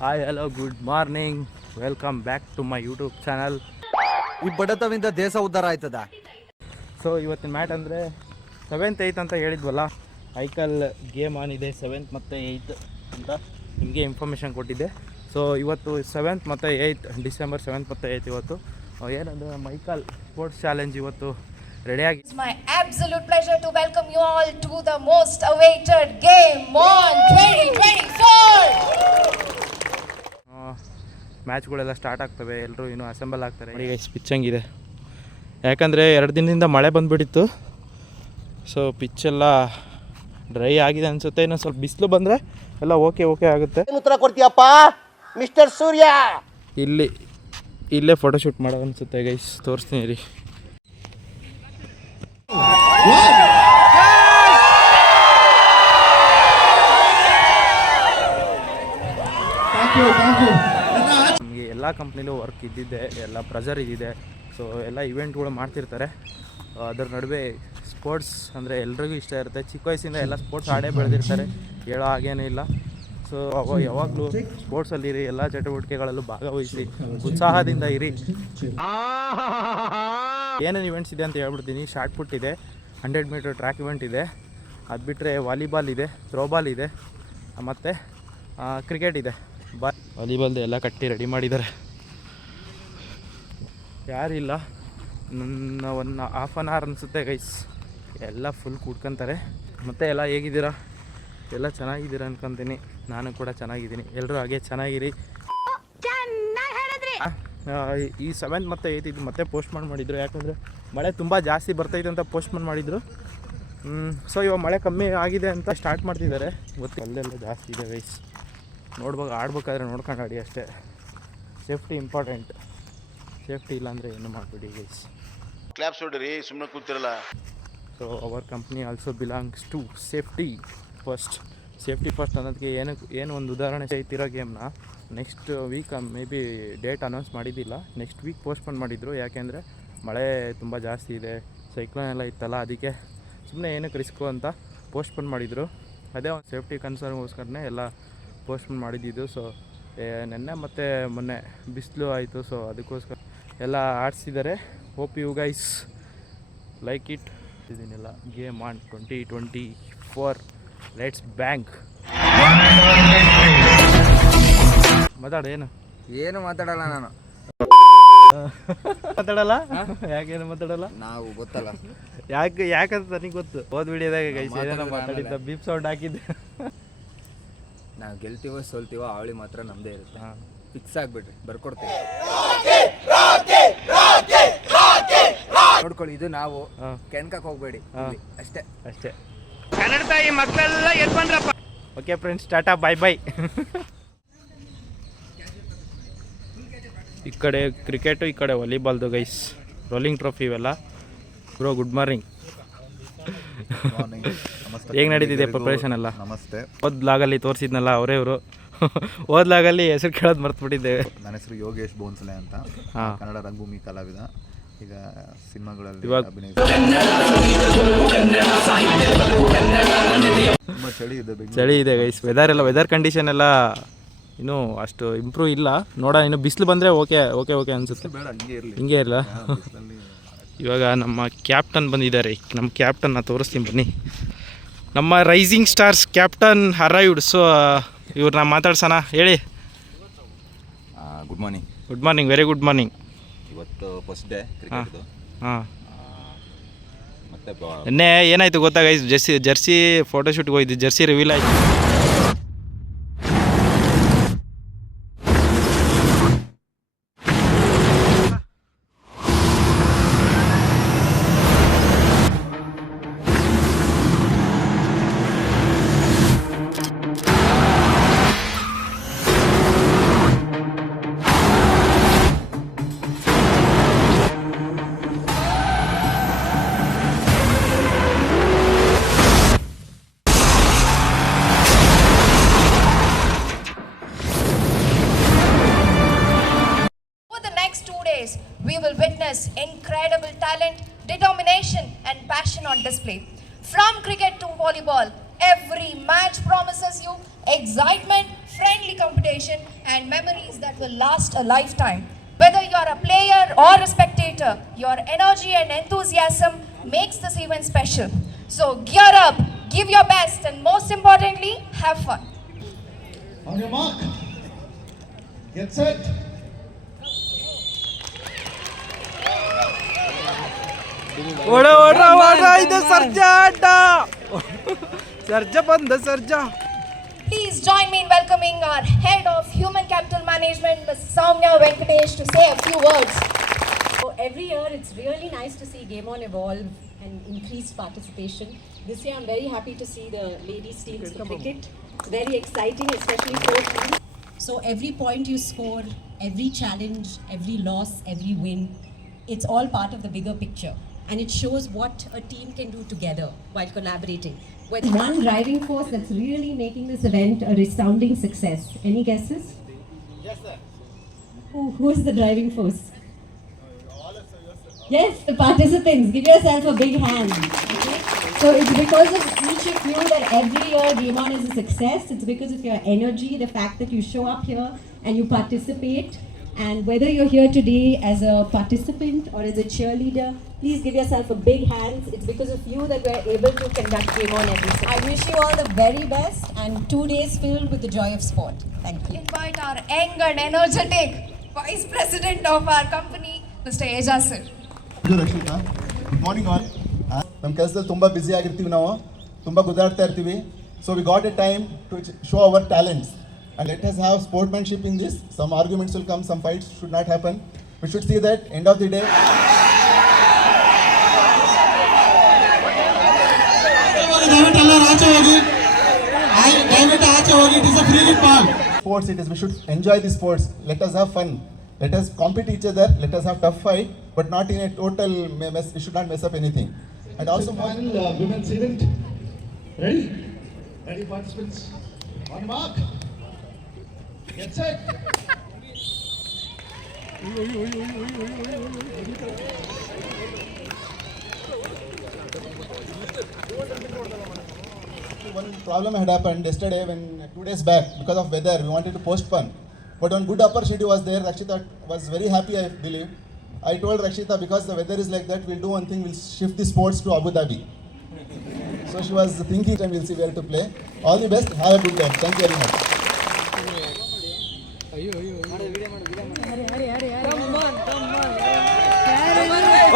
Hi hello good morning, welcome back to my YouTube channel. ಈ ಬಡತವಿಂದ ದೇಶ ಉದ್ಧಾರ ಆಯ್ತದ. ಸೊ ಇವತ್ತಿನ ಮ್ಯಾಟ್ ಅಂದರೆ 7th 8th ಅಂತ ಹೇಳಿದ್ವಲ್ಲ, ಐಕಲ್ ಗೇಮ್ ಆನ್ ಇದೆ 7th ಮತ್ತು 8th ಅಂತ ನಿಮಗೆ ಇನ್ಫಾರ್ಮೇಷನ್ ಕೊಟ್ಟಿದ್ದೆ. ಸೊ ಇವತ್ತು 7th ಮತ್ತು 8th ಡಿಸೆಂಬರ್ 7th ಮತ್ತು 8th ಇವತ್ತು ಏನಂದರೆ ನಮ್ಮ ಐಕಲ್ ಸ್ಪೋರ್ಟ್ಸ್ ಚಾಲೆಂಜ್ ಇವತ್ತು ರೆಡಿಯಾಗಿ. It's my absolute pleasure to welcome you all to the most awaited game on 2024. ಮ್ಯಾಚ್ಗಳೆಲ್ಲ start ಆಗ್ತವೆ, ಎಲ್ಲರೂ ಇನ್ನೂ ಅಸೆಂಬಲ್ ಆಗ್ತಾರೆ. ಈಗ ಪಿಚ್ ಹಂಗಿದೆ, ಯಾಕಂದರೆ 2 ದಿನದಿಂದ ಮಳೆ ಬಂದುಬಿಟ್ಟಿತ್ತು. ಸೊ ಪಿಚ್ಚೆಲ್ಲ ಡ್ರೈ ಆಗಿದೆ ಅನಿಸುತ್ತೆ. ಇನ್ನೊಂದು ಸ್ವಲ್ಪ ಬಿಸಿಲು ಬಂದರೆ ಎಲ್ಲ ಓಕೆ ಆಗುತ್ತೆ. ಉತ್ತರ ಕೊಡ್ತೀಯಪ್ಪ ಮಿಸ್ಟರ್ ಸೂರ್ಯ. ಇಲ್ಲೇ ಫೋಟೋಶೂಟ್ ಮಾಡೋ ಅನಿಸುತ್ತೆ ಗೈಸ್, ತೋರಿಸ್ತೀನಿ ರೀ. ನಮಗೆ ಎಲ್ಲ ಕಂಪ್ನಿಲೂ ವರ್ಕ್ ಇದ್ದಿದ್ದೆ, ಎಲ್ಲ ಪ್ರೆಷರ್ ಇದ್ದಿದೆ. ಸೊ ಎಲ್ಲ ಇವೆಂಟ್ಗಳು ಮಾಡ್ತಿರ್ತಾರೆ. ಅದರ ನಡುವೆ ಸ್ಪೋರ್ಟ್ಸ್ ಅಂದರೆ ಎಲ್ರಿಗೂ ಇಷ್ಟ ಇರುತ್ತೆ. ಚಿಕ್ಕ ವಯಸ್ಸಿಂದ ಎಲ್ಲ ಸ್ಪೋರ್ಟ್ಸ್ ಆಡೇ ಬೆಳೆದಿರ್ತಾರೆ, ಹೇಳೋ ಹಾಗೇನೂ ಇಲ್ಲ. ಸೊ ಯಾವಾಗಲೂ ಸ್ಪೋರ್ಟ್ಸಲ್ಲಿರಿ, ಎಲ್ಲ ಚಟುವಟಿಕೆಗಳಲ್ಲೂ ಭಾಗವಹಿಸಿ, ಉತ್ಸಾಹದಿಂದ ಇರಿ. ಏನೇನು ಇವೆಂಟ್ಸ್ ಇದೆ ಅಂತ ಹೇಳ್ಬಿಡ್ತೀನಿ. ಶಾರ್ಟ್ ಪುಟ್ ಇದೆ, 100 ಮೀಟರ್ ಟ್ರ್ಯಾಕ್ ಇವೆಂಟ್ ಇದೆ, ಅದು ಬಿಟ್ಟರೆ ವಾಲಿಬಾಲ್ ಇದೆ, ಥ್ರೋಬಾಲ್ ಇದೆ, ಮತ್ತು ಕ್ರಿಕೆಟ್ ಇದೆ. ವಾಲಿಬಾಲ್ದು ಎಲ್ಲ ಕಟ್ಟಿ ರೆಡಿ ಮಾಡಿದ್ದಾರೆ. ಯಾರಿಲ್ಲ, ನನ್ನ 1.5 hour ಅನಿಸುತ್ತೆ ಗೈಸ್. ಎಲ್ಲ ಫುಲ್ ಕೂಡ್ಕೊತಾರೆ. ಮತ್ತು ಎಲ್ಲ ಹೇಗಿದ್ದೀರಾ? ಎಲ್ಲ ಚೆನ್ನಾಗಿದ್ದೀರಾ ಅನ್ಕೊತೀನಿ. ನಾನು ಕೂಡ ಚೆನ್ನಾಗಿದ್ದೀನಿ. ಎಲ್ಲರೂ ಹಾಗೆ ಚೆನ್ನಾಗಿರಿ. ಈ 7th ಮತ್ತು 8th ಇದು ಮತ್ತೆ ಪೋಸ್ಟ್ಮಾರ್ನ್ ಮಾಡಿದ್ರು, ಯಾಕಂದರೆ ಮಳೆ ತುಂಬ ಜಾಸ್ತಿ ಬರ್ತೈತೆ ಅಂತ ಪೋಸ್ಟ್ಮಾರ್ನ್ ಮಾಡಿದರು. ಸೊ ಇವಾಗ ಮಳೆ ಕಮ್ಮಿ ಆಗಿದೆ ಅಂತ ಸ್ಟಾರ್ಟ್ ಮಾಡ್ತಿದ್ದಾರೆ. ಗೊತ್ತು ಅಲ್ಲೆಲ್ಲ ಜಾಸ್ತಿ ಇದೆ ಗೈಸ್. ಆಡ್ಬೇಕಾದ್ರೆ ನೋಡ್ಕೊಂಡು ಆಡಿ ಅಷ್ಟೇ. Safety important. ಸೇಫ್ಟಿ ಇಲ್ಲಾಂದರೆ ಏನು ಮಾಡಬೇಡಿ ಗೈಸ್. ಕ್ಲಾಪ್ಸ್ ಹೊಡ್ರಿ, ಸುಮ್ಮನೆ ಕೂತಿರಲ್ಲ. So our company also belongs to safety first. Safety first ಅನ್ನೋದಕ್ಕೆ ಏನು ಒಂದು ಉದಾಹರಣೆ ಐತಿರೋ ಗೇಮ್ನ next week maybe date announce ಮಾಡಿದ್ದಿಲ್ಲ, ನೆಕ್ಸ್ಟ್ ವೀಕ್ ಪೋಸ್ಟ್ಪೋನ್ ಮಾಡಿದರು. ಯಾಕೆಂದರೆ ಮಳೆ ತುಂಬ ಜಾಸ್ತಿ ಇದೆ, ಸೈಕ್ಲೋನ್ ಎಲ್ಲ ಇತ್ತಲ್ಲ, ಅದಕ್ಕೆ ಸುಮ್ಮನೆ ಏನಕ್ಕೆ ರಿಸ್ಕು ಅಂತ ಪೋಸ್ಟ್ಪೋನ್ ಮಾಡಿದರು. ಅದೇ ಒಂದು ಸೇಫ್ಟಿ ಕನ್ಸರ್ನ್ಗೋಸ್ಕರನೇ ಎಲ್ಲ ಪೋಸ್ಟ್ಪೋನ್ ಮಾಡಿದ್ದಿದ್ದು. ಸೊ ನೆನ್ನೆ ಮತ್ತು ಮೊನ್ನೆ ಬಿಸಿಲು ಆಯಿತು, ಸೊ ಅದಕ್ಕೋಸ್ಕರ ಎಲ್ಲ ಆಡಿಸಿದ್ದಾರೆ. Hope you guys like it. ಇದನ್ನೆಲ್ಲ ಗೇಮ್ ಆನ್ 2024 ಲೆಟ್ಸ್ ಬ್ಯಾಂಕ್. ಮಾತಾಡ. ಏನು ಮಾತಾಡಲ್ಲ ನಾನು. ಮಾತಾಡಲ್ಲ? ಯಾಕೇನು ಮಾತಾಡಲ್ಲ? ನಾವು ಗೊತ್ತಲ್ಲ ಯಾಕಂತ ನನಗೆ ಗೊತ್ತು. ಹೋದ ವಿಡಿಯೋದಾಗ ಗೈಸ್ ಏನೇನೋ ಮಾತಾಡಿದ್ದ, ಬೀಪ್ ಸೌಂಡ್ ಹಾಕಿದ್ದೆ. ನಾವು ಗೆಲ್ತೀವೋ ಸೋಲ್ತೀವೋ ಅವಳಿ ಮಾತ್ರ ನಮ್ಮದೇ ಇರುತ್ತೆ. ಫಿಕ್ಸ್ ಆಗಿಬಿಡ್ರಿ, ಬರ್ಕೊಡ್ತೀವಿ. ನೋಡ್ಕೊಳ್ಳಿ, ಇದು ನಾವು ಕೆಣ್ಕಕ್ಕೆ ಹೋಗ್ಬೇಡಿ ಅಷ್ಟೇ. ಕನ್ನಡ ತಾಯಿ ಮಕ್ಕಳೆಲ್ಲ ಎದ್ದು ಬಂದ್ರಪ್ಪ. ಓಕೆ ಫ್ರೆಂಡ್ಸ್, ಟಾಟಾ, ಬಾಯ್ ಬಾಯ್. ಈ ಕಡೆ ಕ್ರಿಕೆಟು, ಈ ಕಡೆ ವಾಲಿಬಾಲ್ದು ಗೈಸ್. ರೋಲಿಂಗ್ ಟ್ರೋಫಿ ಇವೆಲ್ಲ. Bro good morning. ಹೇಗೆ ನಡೀತಿದೆ ಪ್ರಿಪ್ರೇಷನ್ ಎಲ್ಲ? ನಮಸ್ತೆ. ಓದ್ಲಾಗಲ್ಲಿ ತೋರಿಸಿದ್ನಲ್ಲ ಅವರೇ ಇವರು. ಓದ್ಲಾಗಲ್ಲಿ ಹೆಸರು ಕೇಳೋದು ಮರ್ತ್ಬಿಟ್ಟಿದ್ದೇವೆ. ನನ್ನ ಹೆಸರು ಯೋಗೇಶ್ ಬೋನ್ಸಲೆ ಅಂತ, ಕನ್ನಡ ರಂಗಭೂಮಿ ಕಲಾವಿದ. ಈಗ ಸಿನಿಮಾಗಳಲ್ಲಿ ಇವಾಗ ತುಂಬ ಚಳಿ ಇದೆ ಗೈಸ್. ವೆದರ್ ಕಂಡೀಷನ್ ಎಲ್ಲ ಇನ್ನೂ ಅಷ್ಟು ಇಂಪ್ರೂವ್ ಇಲ್ಲ. ನೋಡ, ಇನ್ನು ಬಿಸಿಲು ಬಂದರೆ ಓಕೆ ಅನಿಸುತ್ತೆ. ಬೇಡ, ಹಿಂಗೆ ಇರಲ್ಲ. ಇವಾಗ ನಮ್ಮ ಕ್ಯಾಪ್ಟನ್ ಬಂದಿದ್ದಾರೆ. ನಮ್ಮ ಕ್ಯಾಪ್ಟನ್ನ ತೋರಿಸ್ತೀನಿ ಬನ್ನಿ. ನಮ್ಮ rising stars captain arrived. So ಇವ್ರನ್ನ ಮಾತಾಡ್ಸೋಣ. ಹೇಳಿ. Good morning. Good morning, very good morning. ಇವತ್ತು ಫಸ್ಟ್ ಡೇ ಕ್ರಿಕೆಟ್ದು. ಮತ್ತೆ ನಿನ್ನೆ ಏನಾಯಿತು ಗೊತ್ತಾ ಗೈಸ್? ಜರ್ಸಿ ಫೋಟೋಶೂಟ್ಗೆ ಹೋಗಿದ್ದು, ಜರ್ಸಿ ರಿವೀಲ್ ಆಯಿತು. We will witness incredible talent, determination and passion on display. From cricket to volleyball, every match promises you excitement, friendly competition, and memories that will last a lifetime. Whether you are a player or a spectator, your energy and enthusiasm makes this event special. So gear up, give your best, and most importantly, have fun. On your mark, get set. ಓಡ ಓಡ ಓಡ ಇದು ಸರ್ಜಾ ಅಡ್ಡ ಸರ್ಜಾ ಬಂದ Sarja. Please join me in welcoming our Head of Human Capital Management, Ms. Soumya Venkatesh, to say a few words. So every year it's really nice to see Game On evolve and increase participation. This year I'm very happy to see the ladies teams for cricket. It's very exciting, especially for teams. So every point you score, every challenge, every loss, every win, it's all part of the bigger picture. And it shows what a team can do together while collaborating. With one driving force that's really making this event a resounding success. Any guesses? Yes, sir. Who is the driving force? Yes, the participants. Give yourself a big hand. Okay? So it's because of each of you that every year Game On is a success. It's because of your energy, the fact that you show up here and you participate. And whether you're here today as a participant or as a cheerleader, please give yourself a big hand. It's because of you that we're able to conduct Game On every Sunday. I wish you all the very best and 2 days filled with the joy of sport. Thank you. Invite our young and energetic Vice President of our company, Mr. Aejaz sir. Rakshita, good morning all. ನಮ್ಮ ಕೆಲಸದಲ್ಲಿ ತುಂಬ busy ಆಗಿರ್ತೀವಿ, ನಾವು ತುಂಬ ಗುದ್ದಾಡ್ತಾ ಇರ್ತೀವಿ. So we got a time to show our talents and let us have sportsmanship in this. Some arguments will come, some fights should not happen. We should see that end of the day. It is a free ball. Sports it is. We should enjoy the sports. Let us have fun. Let us compete each other. Let us have tough fight, but not in a total mess. We should not mess up anything. And also final women's event. Ready? Ready participants? On mark. Get set. One problem had happened yesterday when 2 days back because of weather we wanted to postpone, but one good opportunity was there. Rakshita was very happy, I believe. I told Rakshita because the weather is like that, we'll do one thing, we'll shift the sports to Abu Dhabi. So she was thinking and we'll see where to play. All the best, have a good time. Thank you very much.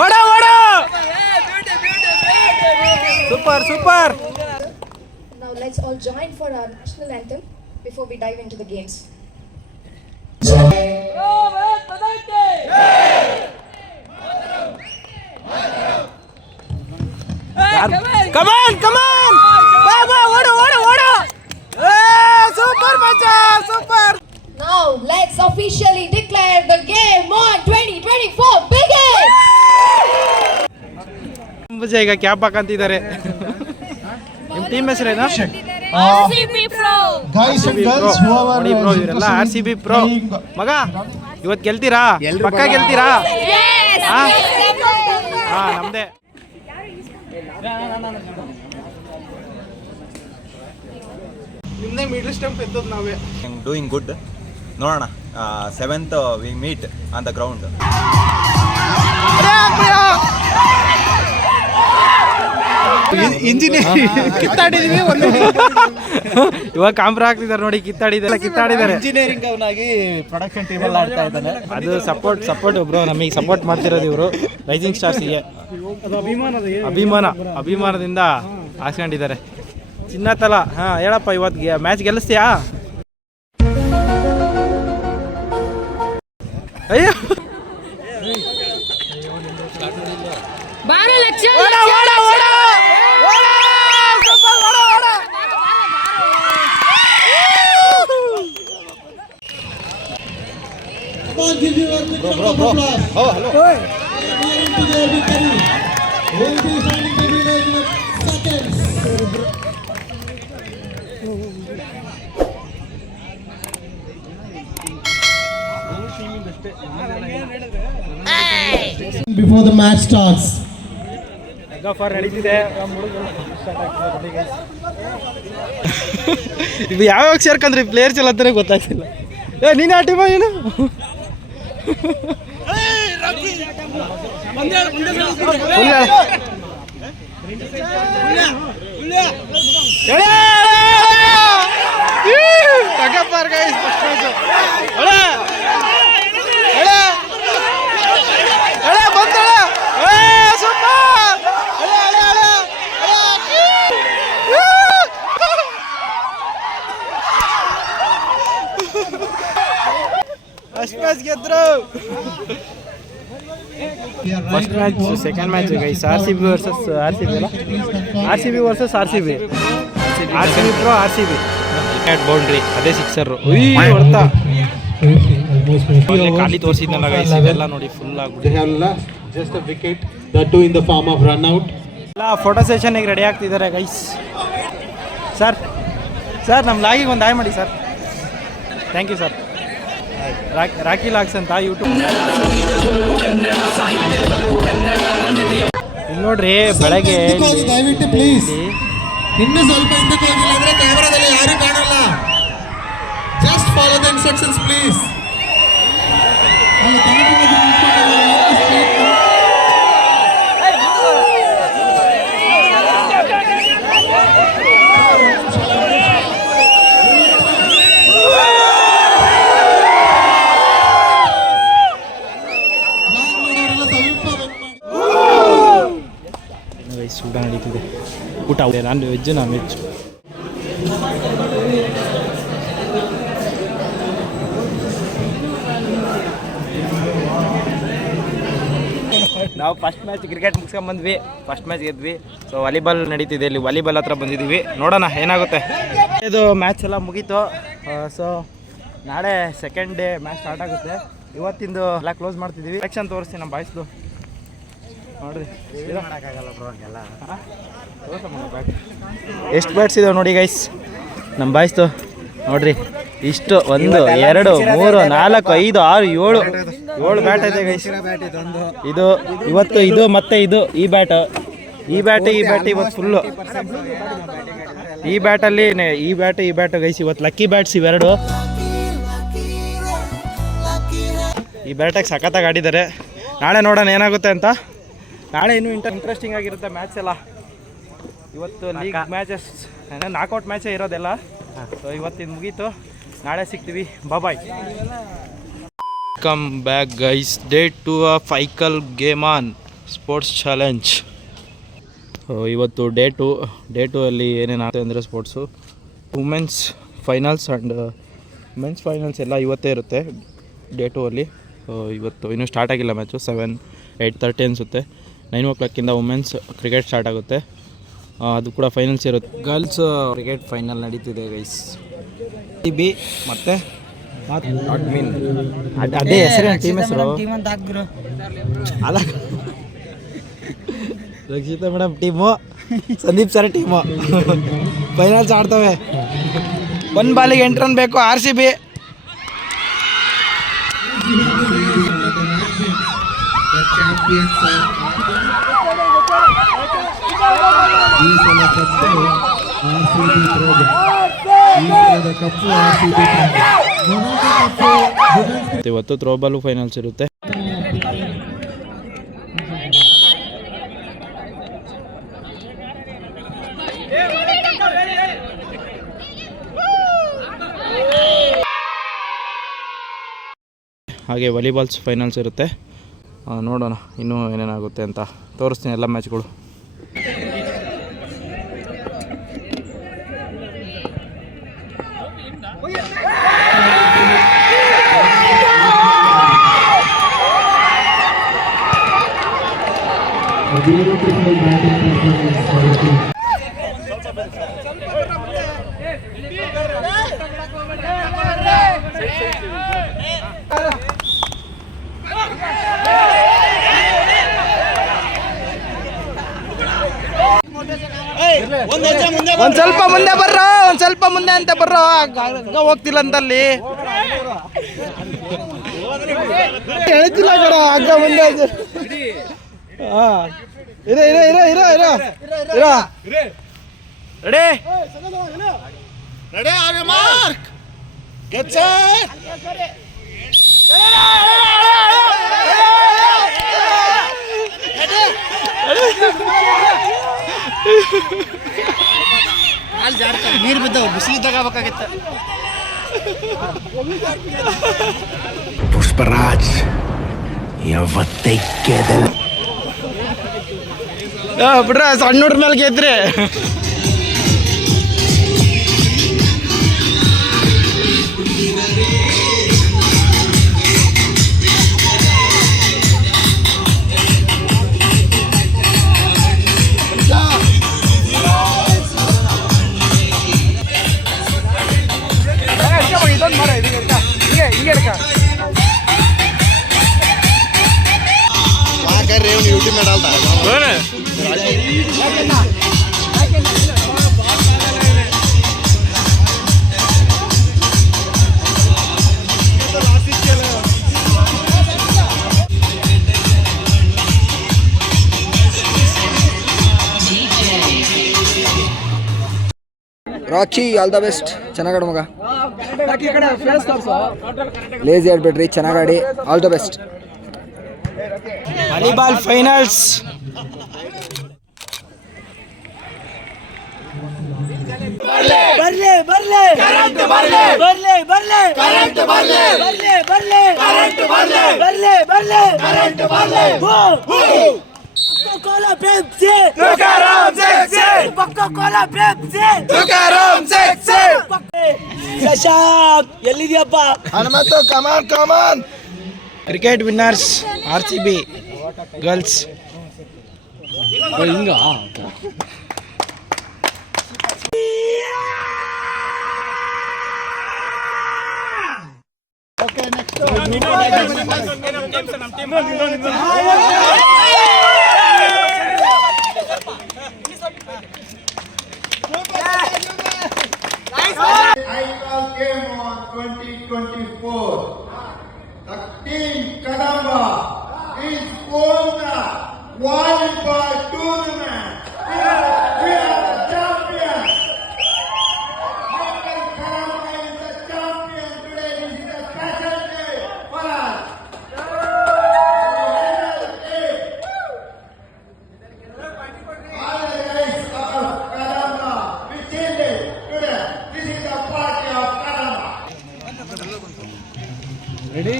ಓಡ ಓಡ super super. Now let's all join for our national anthem before we dive into the games. Come on, come on! Baba, oda, oda, oda! Super, Bacha, super! Now let's officially declare the Game On 2024 begin! ಈಗ cap ಹಾಕಂತಿದ್ದಾರೆ. ನಿಮ್ಮ team ಹೆಸರೇನಾ? Guys and girls, ನೋಡಿ bro, ಇವರೆಲ್ಲ RCB pro. ಮಗ ಇವತ್ತು ಗೆಲ್ತೀರಾ? ಪಕ್ಕ ಗೆಲ್ತೀರಾ? ಹಾ ನಮ್ದೇ. ನಿಮ್ದೇ ಮಿಡ್ಲ್ ಸ್ಟಂಪ್ ಎತ್ತೋದು ನಾವೇ. Doing good. ನೋಡೋಣ 7th we meet on the ground. Engineering ಕಿತ್ತಾಡಿದೀವಿ. ಇವಾಗ ಕಾಂಪ್ರ ಆಗ್ತಿದ್ದಾರೆ ನೋಡಿ, ಕಿತ್ತಾಡಿದ್ದಾರೆ. ಇಂಜಿನಿಯರಿಂಗ್ ಅವನಾಗಿ ಪ್ರೊಡಕ್ಷನ್ ಟೀಮ್ ಅಲ್ಲಿ ಆಡ್ತಾ ಇದ್ದಾನೆ. ಅದು ಸಪೋರ್ಟ್ ಬ್ರೋ, ನಮಗೆ ಸಪೋರ್ಟ್ ಮಾಡ್ತಿರೋದು ಇವರು ರೈಸಿಂಗ್ ಸ್ಟಾರ್ಸ್ಗೆ. ಅಭಿಮಾನದಿಂದ ಹಾಕ್ಸ್ಕೊಂಡಿದ್ದಾರೆ. ಚಿನ್ನತಲ. ಹಾಂ ಹೇಳಪ್ಪ, ಇವತ್ತು ಮ್ಯಾಚ್ ಗೆಲ್ಲಿಸ್ತೀಯಾ? ಅಯ್ಯೋ Give you a big round of applause. Oh, hello. We are into the victory. We'll be signing the winners in seconds. Before the match starts. ನಡೀತಿದೆ. ಇವು ಯಾವಾಗ ಸೇರ್ಕಂದ್ರಿ ಪ್ಲೇಯರ್ಸ್ ಎಲ್ಲ ಅಂತಾನೆ ಗೊತ್ತಾಗ್ತಿಲ್ಲ. ನೀನು ಆ ಟೀಮ ಏನು first match second match guys R C B versus R C B ಅಲ್ಲ R C B versus R C B pro R C B wicket boundary ಅದೇ ಸಿಕ್ಸರ್ ಹೊಡ್ತಾ ಖಾಲಿ ತೋರಿಸಿದ್ನಲ್ಲ ಗೈಸ್ ಇವೆಲ್ಲ ನೋಡಿ ಫುಲ್ ಆಗ್ಬಿಟ್ಟು just a wicket, that too in the form of run out. ಎಲ್ಲ photo ಸೆಷನ್ಗೆ ready ಆಗ್ತಿದ್ದಾರೆ ಗೈಸ್. ಸರ್ ನಮ್ಮ ಲಾಗಿಗೆ ಒಂದು ಹಾಯ್ ಮಾಡಿ sir. Thank you sir. Rocky logs ಅಂತ ಯೂಟ್ಯೂಬ್. ಇಲ್ಲಿ ನೋಡ್ರಿ ಬೆಳಗ್ಗೆ ದಯವಿಟ್ಟು ಪ್ಲೀಸ್ ಇನ್ನೂ ಸ್ವಲ್ಪ ಹಿಂದಕ್ಕೆ ಹೋಗಿಲ್ಲ ಅಂದ್ರೆ ಕ್ಯಾಮರಾದಲ್ಲಿ ಯಾರು ಕಾಣಲ್ಲ. Just follow the instructions please. ಊಟ ನಡೀತಿದೆ. ಊಟ ನಾನ್ ವೆಜ್ ನಾನ್ ವೆಜ್. ನಾವು ಫಸ್ಟ್ ಮ್ಯಾಚ್ ಕ್ರಿಕೆಟ್ ಮುಗಿಸ್ಕೊಂಡ್ಬಂದ್ವಿ. ಫಸ್ಟ್ ಮ್ಯಾಚ್ ಗೆದ್ವಿ. ಸೊ ವಾಲಿಬಾಲ್ ನಡೀತಿದೆ, ಇಲ್ಲಿ ವಾಲಿಬಾಲ್ ಹತ್ರ ಬಂದಿದ್ದೀವಿ. ನೋಡೋಣ ಏನಾಗುತ್ತೆ. ಇದು ಮ್ಯಾಚ್ ಎಲ್ಲ ಮುಗೀತು. ಸೊ ನಾಳೆ ಸೆಕೆಂಡ್ ಡೇ ಮ್ಯಾಚ್ ಸ್ಟಾರ್ಟ್ ಆಗುತ್ತೆ. ಇವತ್ತಿಂದು ಎಲ್ಲ ಕ್ಲೋಸ್ ಮಾಡ್ತಿದ್ದೀವಿ. ಸೆಲೆಕ್ಷನ್ ತೋರಿಸ್ತೀನಿ ನಮ್ಮ ಬಾಯ್ಸ್ದು ನೋಡ್ರಿ. ಎಷ್ಟು ಬ್ಯಾಟ್ಸ್ ಇದಾವೆ ನೋಡಿ ಗೈಸ್ ನಮ್ಮ ಬಾಯ್ಸ್ದು ನೋಡ್ರಿ. ಇಷ್ಟು 1 2 3 4 5 6 7 ಬ್ಯಾಟ್ ಇದೆ ಗೈಸ್. ಇದು ಇವತ್ತು ಇದು ಮತ್ತೆ ಇದು ಈ ಬ್ಯಾಟ್ ಇವತ್ತು ಫುಲ್ಲು ಈ ಬ್ಯಾಟಲ್ಲಿ ಈ ಬ್ಯಾಟ್ ಗೈಸ್ ಇವತ್ತು ಲಕ್ಕಿ ಬ್ಯಾಟ್ಸ್ ಇವೆರಡು. ಈ ಬ್ಯಾಟಾಗಿ ಸಖತ್ತಾಗಿ ಆಡಿದ್ದಾರೆ. ನಾಳೆ ನೋಡೋಣ ಏನಾಗುತ್ತೆ ಅಂತ. ನಾಳೆ ಇನ್ನೂ ಇಂಟ್ರೆಸ್ಟಿಂಗ್ ಆಗಿರುತ್ತೆ ಮ್ಯಾಚ್ ಎಲ್ಲ. ಇವತ್ತು ಲೀಗ್ ಮ್ಯಾಚಸ್ ನಾಕೌಟ್ ಮ್ಯಾಚೇ ಇರೋದೆಲ್ಲ. ಸೊ ಇವತ್ತಿನ ಮುಗೀತು. ನಾಳೆ ಸಿಗ್ತೀವಿ. Bye. Welcome back guys. Day 2 ಆಫ್ ಐಕಲ್ ಗೇಮ್ ಆನ್ ಸ್ಪೋರ್ಟ್ಸ್ ಚಾಲೆಂಜ್. ಇವತ್ತು ಡೇ 2 ಅಲ್ಲಿ ಏನೇನು ಆಗ್ತದೆ ಅಂದರೆ sports women's finals and men's finals ಎಲ್ಲ ಇವತ್ತೇ ಇರುತ್ತೆ ಡೇ 2 ಅಲ್ಲಿ. ಇವತ್ತು ಇನ್ನೂ ಸ್ಟಾರ್ಟ್ ಆಗಿಲ್ಲ ಮ್ಯಾಚು. 8:30 ಅನಿಸುತ್ತೆ. 9 o'clock ವುಮೆನ್ಸ್ ಕ್ರಿಕೆಟ್ ಸ್ಟಾರ್ಟ್ ಆಗುತ್ತೆ. ಅದು ಕೂಡ ಫೈನಲ್ಸ್ ಇರುತ್ತೆ. ಗರ್ಲ್ಸ್ ಕ್ರಿಕೆಟ್ ಫೈನಲ್ ನಡೀತಿದೆ ಗೈಸ್. ಬಿ ಮತ್ತು ಅಡ್ಮಿನ್ ಅದೇ ಹೆಸರು ಟೀಮ್ ಹೆಸರು ಅಲ್ಲ Rakshita madam team, Sandeep sir team finals ಆಡ್ತವೆ. 1 ಬಾಲಿಗೆ 8 ರನ್ ಬೇಕು RCB. ಇವತ್ತು ಥ್ರೋಬಾಲು ಫೈನಲ್ಸ್ ಇರುತ್ತೆ. ಹಾಗೆ ವಾಲಿಬಾಲ್ಸ್ ಫೈನಲ್ಸ್ ಇರುತ್ತೆ. ನೋಡೋಣ ಇನ್ನೂ ಏನೇನಾಗುತ್ತೆ ಅಂತ ತೋರಿಸ್ತೀನಿ ಎಲ್ಲ ಮ್ಯಾಚ್ಗಳು. ಒಂದ್ ಸ್ವಲ್ಪ ಮುಂದೆ ಬರ್ರೋ, ಒಂದ್ ಸ್ವಲ್ಪ ಮುಂದೆ ಅಂತ ಬರ್ರೋ. ಹೋಗ್ತಿಲ್ಲ ಅಂತಲ್ಲಿ ಹೇಳ್ತಿಲ್ಲ ಕಡ ಹಗ್ಗ ಮುಂದೆ. ಹಾ ಇರೋ ಇರೋ ಇರೋ ಇರೋ ಇರೋ ಇರೋ ready ready your mark get set ನೀರು ಬಿದ್ದವು ಬಿಸಿಲು ತಗೋಬೇಕಾಗಿತ್ತ ಪುಷ್ಪರಾಜ್ ಬಿಡ್ರ ಸಣ್ಣ ಹುಡ್ರ ಮೇಲೆ ಗೆದ್ರೆ ड्यूटी में डालता है ರಾಕಿ ಆಲ್ ದ ಬೆಸ್ಟ್ ಚೆನ್ನಾಗಾಡು ಮಗ ಲೇಜಿ ಆಡ್ಬೇಡ್ರಿ ಚೆನ್ನಾಗಾಡಿ all the best volleyball finals ಬರ್ಲೆ ಬರ್ಲೆ ಕರೆಂಟ್ ಬರ್ಲೆ ಬರ್ಲೆ ಬರ್ಲೆ ಕರೆಂಟ್ ಬರ್ಲೆ ಬರ್ಲೆ ಬರ್ಲೆ ಕರೆಂಟ್ ಬರ್ಲೆ ಬರ್ಲೆ ಬರ್ಲೆ ಕರೆಂಟ್ ಬರ್ಲೆ Coca-Cola Pepsi Tukaram Sexy Coca-Cola Pepsi Tukaram Sexy Shashank ಎಲ್ಲಿದ್ಯಪ್ಪ Hanumanthu come on cricket winners RCB girls ಹಿಂಗ Okay, next. ICAL game on 2024. The team Kadamba is won the volleyball tournament. We are the champions. Michael Kadamba is the champion today. This is a special day for us. All the guys of Kadamba, we did it today. This is the party of Kadamba. Ready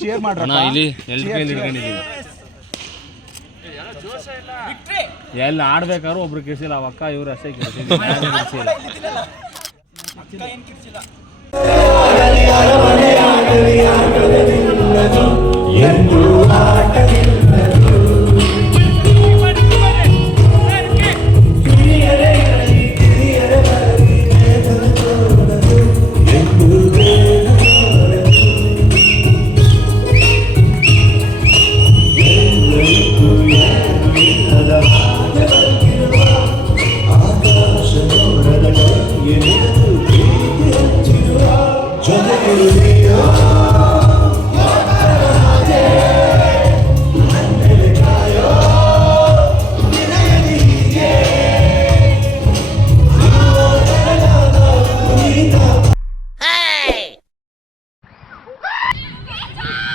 share ಮಾಡ್ರಣ್ಣ ಇಲ್ಲಿ ಎಲ್ಲಿ ಕೈಲಿ ಹಿಡ್ಕೊಂಡಿದ್ದೀವಿ ಎಲ್ಲಿ ಆಡ್ಬೇಕಾದ್ರು ಒಬ್ರು ಕಿರ್ಸಿಲ್ಲ ಅವಕ್ಕ ಇವ್ರು ಅಷ್ಟೇ ಕಿರ್ಸಿಲ್ಲ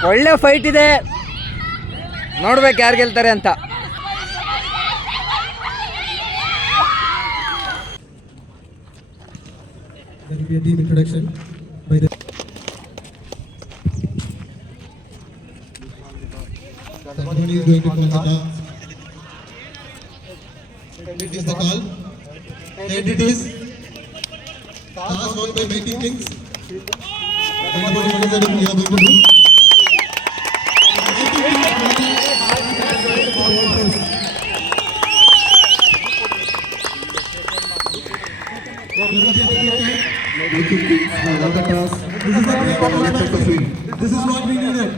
ಒಳ್ಳೆ ಫೈಟ್ ಇದೆ ನೋಡ್ಬೇಕು ಯಾರು ಗೆಲ್ತಾರೆ ಅಂತ Team introduction by the ceremony is going to call the toss. It is the call. And it is toss won by Mighty Kings. Everybody what is that we are going to do? This is what we needed.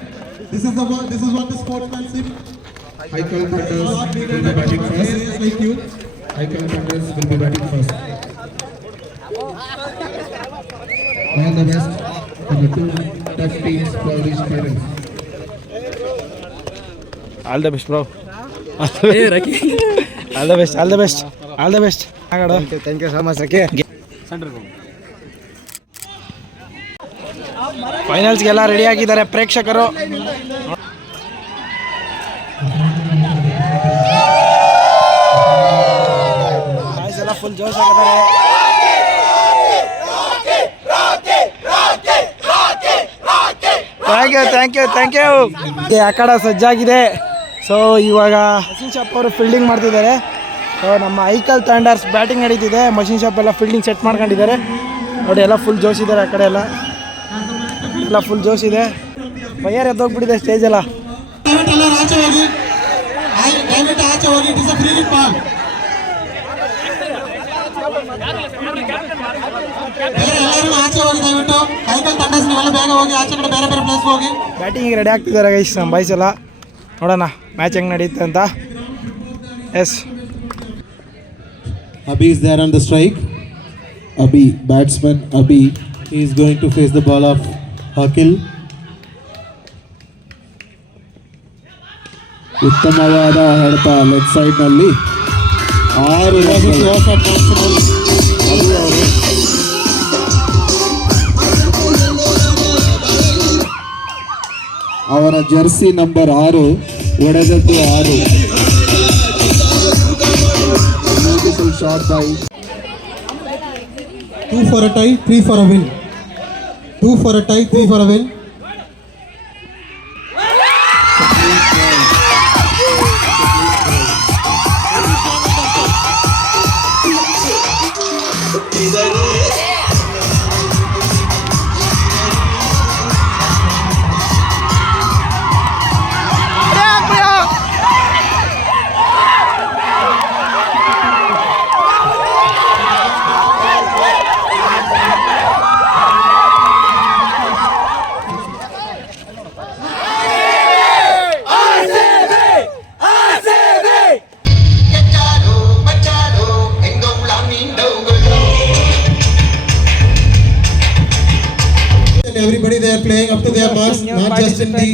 This is what the sportsmanship. ICAL Thunders will be batting first. Thank you. ICAL Thunders will be batting first. All the best for the two tough teams for these finals. All the best bro. All the best, all the best, all the best. Thank you so much. Okay, ಫೈನಲ್ಸ್ಗೆಲ್ಲ ready ಆಗಿದ್ದಾರೆ ಪ್ರೇಕ್ಷಕರು. ಎಲ್ಲ full ಜೋಶ್ ಆಗಿದ್ದಾರೆ. Thank you. ಆ ಕಡೆ ಸಜ್ಜಾಗಿದೆ. So ಇವಾಗ ಮಷಿನ್ ಶಾಪ್ ಅವರು ಫೀಲ್ಡಿಂಗ್ ಮಾಡ್ತಿದ್ದಾರೆ. ಸೊ ನಮ್ಮ ಐಕಲ್ ಥಂಡರ್ಸ್ ಬ್ಯಾಟಿಂಗ್ ನಡೀತಿದೆ. ಮಷಿನ್ ಶಾಪ್ ಎಲ್ಲ ಫೀಲ್ಡಿಂಗ್ ಸೆಟ್ ಮಾಡ್ಕೊಂಡಿದ್ದಾರೆ ನೋಡಿ. ಎಲ್ಲ ಫುಲ್ ಜೋಶ್ ಇದ್ದಾರೆ. ಆ ಕಡೆ ಎಲ್ಲ ಫುಲ್ ಜೋಶ್ ಇದೆ. ಫೈಯರ್ ಎದ್ದೋಗ್ಬಿಟ್ಟಿದೆ ಸ್ಟೇಜ್ ಎಲ್ಲ. ಬ್ಯಾಟಿಂಗ್ ರೆಡಿ ಆಗ್ತಿದ್ದಾರೆ ಗೈಸ್ ನಮ್ಮ ಬಾಯ್ಸ್ ಎಲ್ಲ. ನೋಡೋಣ ಮ್ಯಾಚ್ ಹೆಂಗೆ ನಡೆಯುತ್ತೆ ಅಂತ. Yes, Abhi is there on the strike. Abhi, batsman Abhi, he is going to face the ball of Akil. ಉತ್ತಮವಾದ ಹೊಡೆತ ಲೆಗ್ ಸೈಡ್ ನಲ್ಲಿ 6 ಅವರ ಜರ್ಸಿ ನಂಬರ್ 6 ಹೊಡೆದದ್ದು 6. Beautiful shot by 2 for a tie, 3 for a win. 2 for a tie, 3 for a win. Everybody they are playing up to their marks, not just in the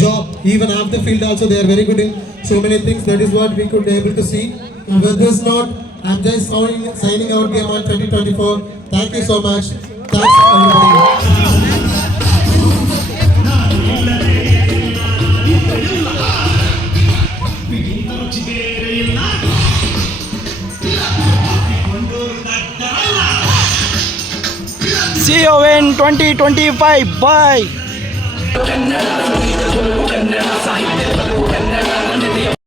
job, even off the field also they are very good in so many things. That is what we could be able to see. With this note, I'm just signing out game on 2024. Thank you so much. Thanks everybody. See you in 2025. Bye.